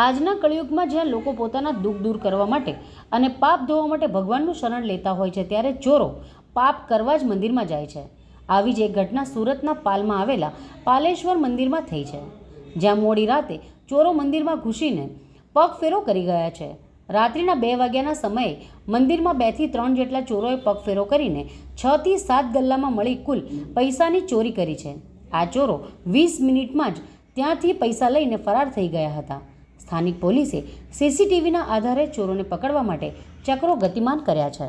આજના કળિયુગમાં જ્યાં લોકો પોતાના દુઃખ દૂર કરવા માટે અને પાપ ધોવા માટે ભગવાનનું શરણ લેતા હોય છે, ત્યારે ચોરો પાપ કરવા જ મંદિરમાં જાય છે. આવી જ એક ઘટના સુરતના પાલમાં આવેલા પાલેશ્વર મંદિરમાં થઈ છે, જ્યાં મોડી રાતે ચોરો મંદિરમાં ઘૂસીને પગફેરો કરી ગયા છે. રાત્રિના 2 વાગ્યાના સમયે મંદિરમાં 2 થી 3 જેટલા ચોરોએ પગફેરો કરીને 6 થી 7 ગલ્લામાં મળી કુલ પૈસાની ચોરી કરી છે. આ ચોરો 20 મિનિટમાં જ ત્યાંથી પૈસા લઈને ફરાર થઈ ગયા હતા. સ્થાનિક પોલીસે સીસીટીવીના આધારે ચોરોને પકડવા માટે ચક્રો ગતિમાન કર્યા છે.